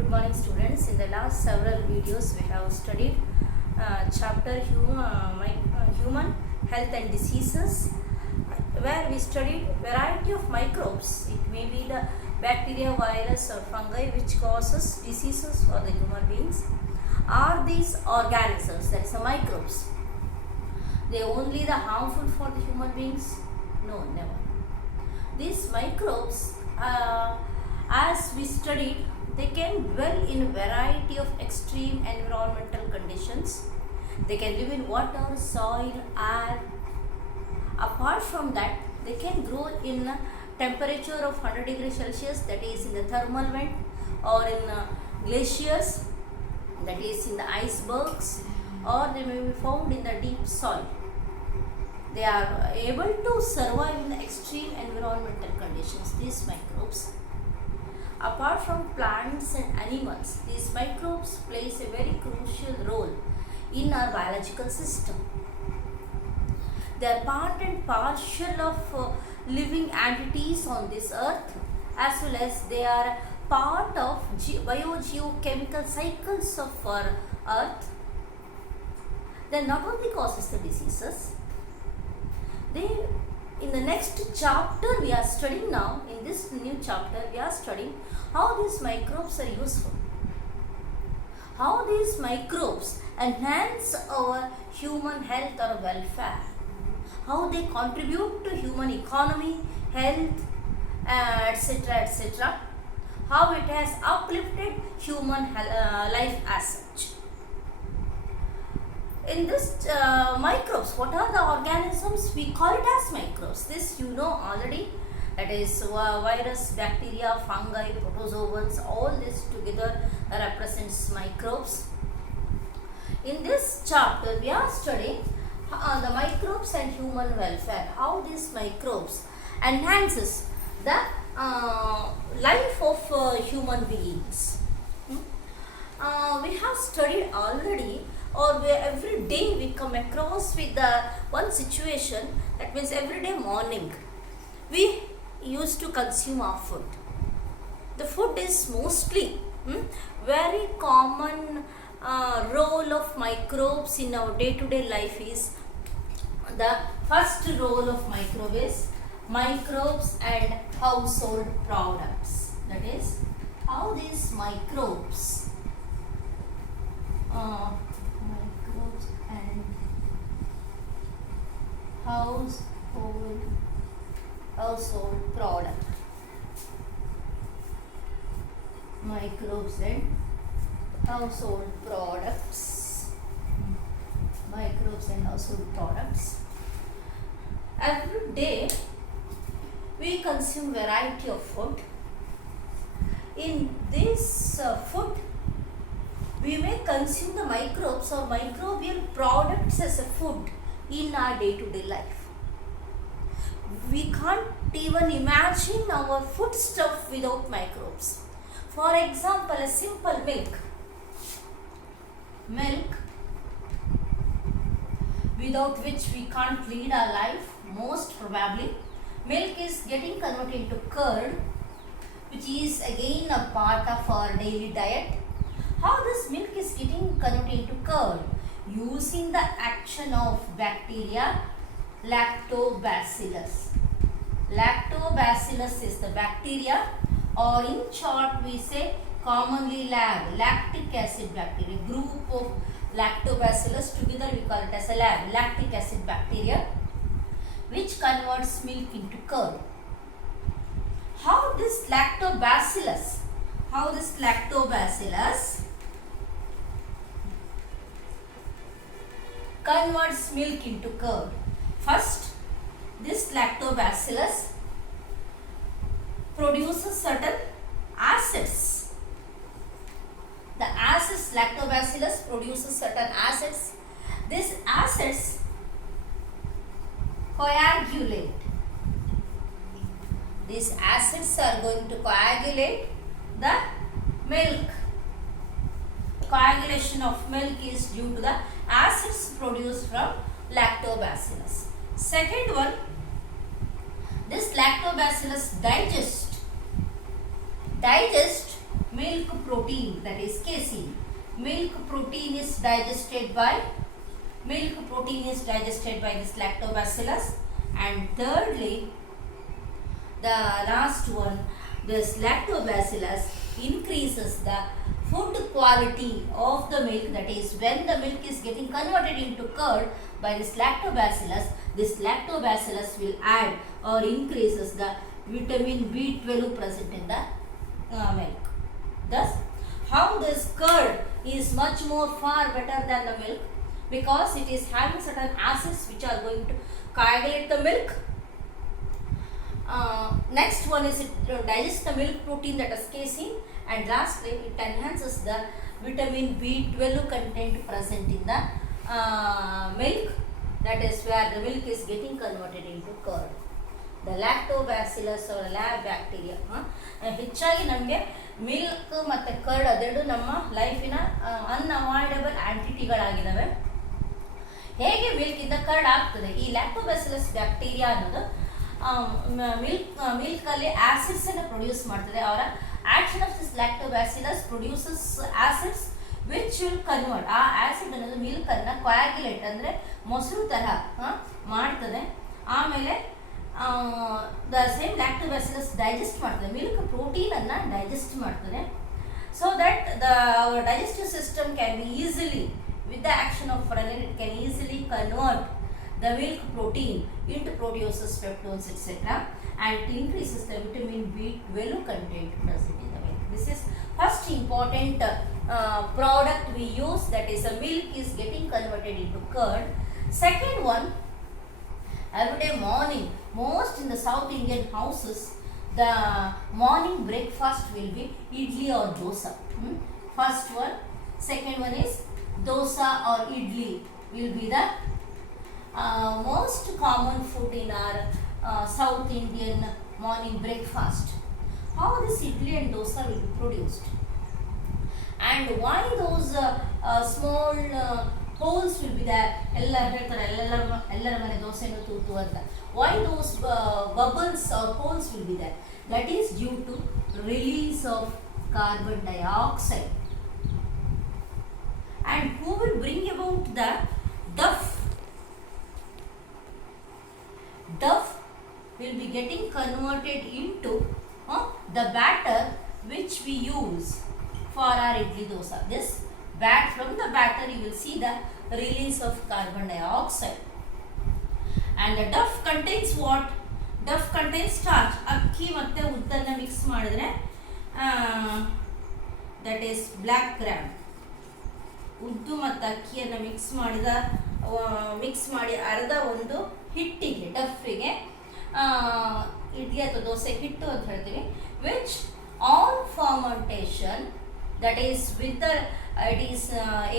Good morning students. In the last several videos we have studied chapter human health and diseases, where we studied variety of microbes. It may be the bacteria, virus or fungi which causes diseases for the human beings. Are these organisms, that is the microbes, they only the harmful for the human beings? No, never. These microbes, as we studied, they can dwell in a variety of extreme environmental conditions. They can live in water, soil, air. Apart from that, they can grow in a temperature of 100 degrees Celsius, that is in the thermal vent, or in glaciers, that is in the icebergs, or they may be found in the deep soil. They are able to survive in the extreme environmental conditions, these microbes. Apart from plants and animals, these microbes plays a very crucial role in our biological system. They are part and parcel of living entities on this earth, as well as they are part of biogeochemical cycles of our earth. They not only causes the diseases, in the next chapter we are studying now, in this new chapter we are studying how these microbes are useful, how these microbes enhance our human health or welfare, how they contribute to human economy, health, etc., etc., how it has uplifted human life as such. In this microbes, what are the organisms? We call it as microbes. This you know already. That is virus, bacteria, fungi, protozoans, all this together represents microbes. In this chapter, we are studying the microbes and human welfare, how these microbes enhances the life of human beings. We have studied already, or every day we come across with one situation. That means every day morning we used to consume our food. The food is mostly very common role of microbes in our day-to-day life is the first role of microbes and household products. That is how these microbes and household product. Microbes and household products. Microbes and household products. Every day we consume variety of food. In this food, we may consume the microbes or microbial products as a food in our day-to-day life. We can't even imagine our food stuff without microbes. For example, a simple milk without which we can't lead our life, most probably. Milk is getting converted into curd, which is again a part of our daily diet. How this milk is getting converted into curd? Using the action of bacteria, lactobacillus. Lactobacillus is the bacteria, or in short we say commonly lactic acid bacteria. Group of lactobacillus, together we call it as a lactic acid bacteria, which converts milk into curd. How this lactobacillus converts milk into curd? First, this lactobacillus produces certain acids. The acids, lactobacillus produces certain acids. These acids coagulate. These acids are going to coagulate the milk. Coagulation of milk is due to the acids produced from lactobacillus. Second one, this lactobacillus digest milk protein. milk protein is digested by this lactobacillus. And thirdly, the last one, this lactobacillus increases the food quality of the milk. That is, when the milk is getting converted into curd by this lactobacillus will add or increases the vitamin B12 present in the milk. Thus, how this curd is much more far better than the milk, because it is having certain acids which are going to coagulate the milk. Next one is it digests the milk protein, that is casein, and lastly it enhances the vitamin B12 content present in the milk. That is where the milk is getting converted into curd. The lactobacillus or lab bacteria ಹೆಚ್ಚಾಗಿ ನಮಗೆ milk ಮತ್ತು curd ಅದೆರಡು ನಮ್ಮ ಲೈಫಿನ unavoidable ಆಂಟಿಟಿಗಳಾಗಿದ್ದಾವೆ. ಹೇಗೆ ಮಿಲ್ಕಿಂದ curd ಆಗ್ತದೆ? ಈ lactobacillus bacteria ಅನ್ನೋದು ಮಿಲ್ಕಲ್ಲಿ ಆಸಿಡ್ಸನ್ನು produce ಮಾಡ್ತದೆ. ಅವರ action of this lactobacillus produces acids which will convert. ಆ ಆಸಿಡ್ ಅನ್ನೋದು ಮಿಲ್ಕನ್ನು ಕೊಯಾಗ್ಯುಲೇಟ್ ಅಂದರೆ ಮೊಸರು ತರಹ ಮಾಡ್ತದೆ. ಆಮೇಲೆ ದ ಸೇಮ್ ಲ್ಯಾಕ್ಟೋಬ್ಯಾಸಿಲಸ್ ಡೈಜೆಸ್ಟ್ ಮಾಡ್ತದೆ, ಮಿಲ್ಕ್ ಪ್ರೋಟೀನನ್ನು ಡೈಜೆಸ್ಟ್ ಮಾಡ್ತದೆ. So that the our digestive system can be easily, with the action of renin, it can easily convert the milk protein into proteases, peptones, etc. and it increases the vitamin B12 content present in the milk. This is first important product we use, that is the milk is getting converted into curd. Second one, everyday morning, most in the South Indian houses, the morning breakfast will be idli or dosa. First one. Second one is dosa or idli will be the most common food in our South Indian morning breakfast. How this idli and dosa will be produced, and why those small holes will be there? Ella ಹೇಳ್ತಾರೆ ಎಲ್ಲರ ಮನೆ ದೋಸೆನೂ ತೂತು ಅಂತ. Why those bubbles or holes will be there? That is due to release of carbon dioxide. And who will bring about the duff? Duff will be getting converted into the batter which we use for our idli dosa. This from the batter you will see the release of carbon dioxide. And the duff contains what? Duff contains starch. Akki matte uddanna mix madidre that is black gram. ಉದ್ದು ಮತ್ತು ಅಕ್ಕಿಯನ್ನು mix ಮಾಡಿ ಅರ್ಧ ಒಂದು ಹಿಟ್ಟಿಗೆ, ಡಫ್ಫಿಗೆ, ಇಡ್ಲಿ ಅಥವಾ ದೋಸೆ ಹಿಟ್ಟು ಅಂತ ಹೇಳ್ತೀವಿ, which on fermentation, that is with the it is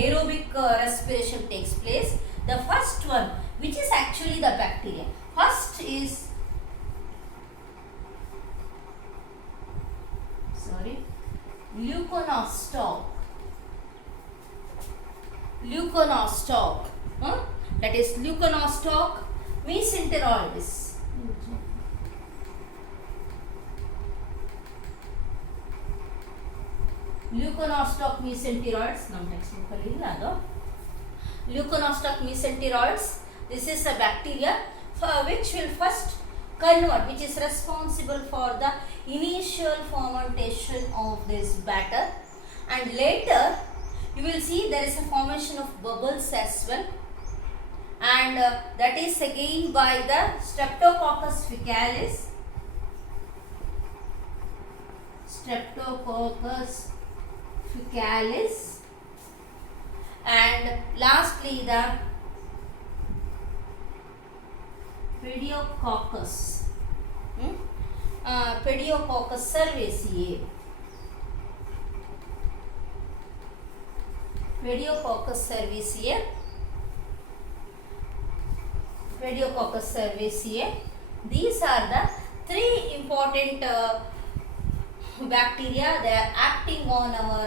aerobic respiration takes place. The first one, which is actually the bacteria, first is leuconostoc, that is leuconostoc mesenteroides. Leuconostoc mesenteroides, ನಮ್ಮ text book ಅಲ್ಲಿ ಇಲ್ಲ ಅದು. Leuconostoc mesenteroides, this is a bacteria which will first convert, which is responsible for the initial fermentation of this batter, and later you will see there is a formation of bubbles as well, and that is again by the Streptococcus faecalis. And lastly the Pediococcus cerevisiae. Pediococcus cerevisiae. These are the three important bacteria. They are acting on our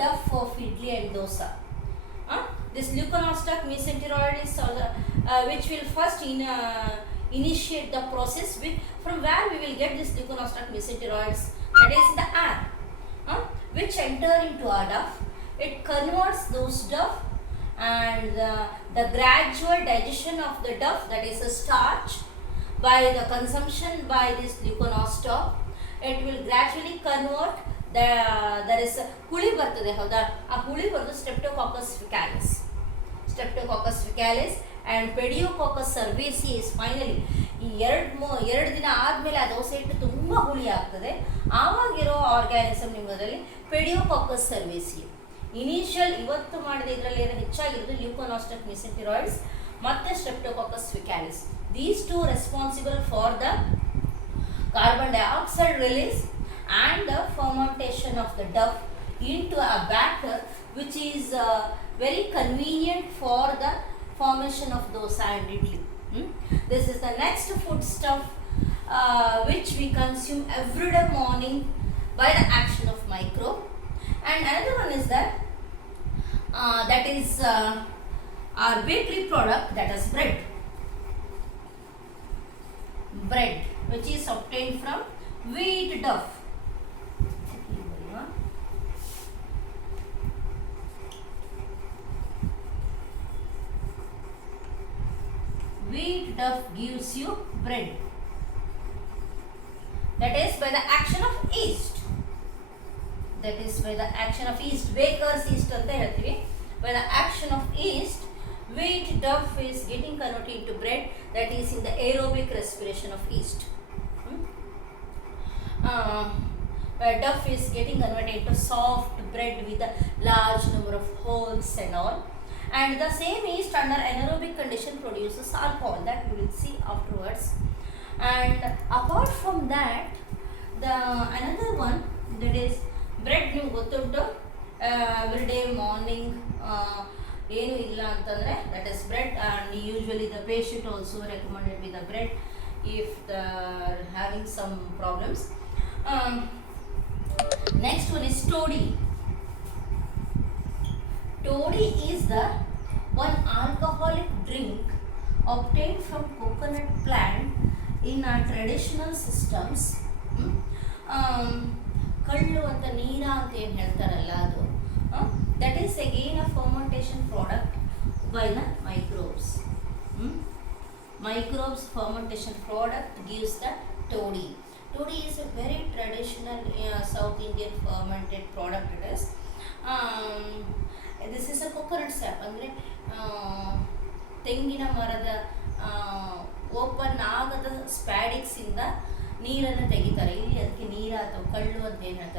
duff of idli and dosa. This Leuconostoc mesenteroides which will first initiate the process, from where we will get this Leuconostoc mesenteroides, that is the air, which enter into our duff, it converts those duff, and the gradual digestion of the duff, that is a starch, by the consumption by this leuconostoc, it will gradually convert there is ಹುಳಿ ಬರ್ತದೆ ಹೌದಾ, ಆ ಹುಳಿ ಬರೋದು streptococcus ಫಿಕ್ಯಾಲಿಸ್ and Pediococcus cerevisiae is finally ಈ ಎರಡು ದಿನ ಆದಮೇಲೆ ಆ ದೋಸೆ ಹಿಟ್ಟು ತುಂಬ ಹುಳಿ ಆಗ್ತದೆ. ಆವಾಗಿರೋ ಆರ್ಗ್ಯಾನಿಸಮ್ ನಿಮ್ಮದರಲ್ಲಿ Pediococcus cerevisiae. ಇನಿಷಿಯಲ್ ಇವತ್ತು ಮಾಡಿದ ಇದರಲ್ಲಿ ಏನೋ ಹೆಚ್ಚಾಗಿರೋದು ಲ್ಯೂಕೋನಾಸ್ಟಕ್ ಮೆಸೆಂಟೆರಾಯ್ಡ್ಸ್ ಮತ್ತು Streptococcus ficalis. These two responsible for the carbon dioxide release and the fermentation of the duff into a batter which is very convenient for the formation of dosa and idli. This is the next food stuff which we consume every day morning by the action of microbe. And another one is that is our bakery product, that is bread which is obtained from wheat duff. Wheat duff gives you bread, that is by the action of yeast. Baker's yeast anta helತೀವಿ. By the action of yeast, wheat duff is getting converted into bread, that is in the aerobic respiration of yeast. Where duff is getting converted into soft bread with a large number of holes and all. And the same yeast under anaerobic condition produces alcohol, that we will see afterwards. And apart from that, the another one, that is bread, ನೀವು ಗೊತ್ತುಂಟು everyday morning ಏನು ಇಲ್ಲ ಅಂತಂದರೆ that is bread, and usually the patient also recommended with the bread if they are having some problems. Next one is toddy. Toddy is the one alcoholic drink obtained from coconut plant in our traditional systems. ಕಳ್ಳು ಅಂತ ನೀರ ಅಂತ ಏನು ಹೇಳ್ತಾರಲ್ಲ ಅದು, that is again a fermentation product by the microbes. Microbes fermentation product gives the toddy. Toddy is a very traditional South Indian fermented product. It is this is a coconut sap, ಅಂದರೆ ತೆಂಗಿನ ಮರದ open ಆಗದ ಸ್ಪ್ಯಾಡಿಕ್ಸಿಂದ ನೀರನ್ನು ತೆಗಿತಾರೆ. ಇಲ್ಲಿ ಅದಕ್ಕೆ ನೀರ ಅಥವಾ ಕಳ್ಳು ಅಂತ ಏನು ಹೇಳ್ತಾರೆ.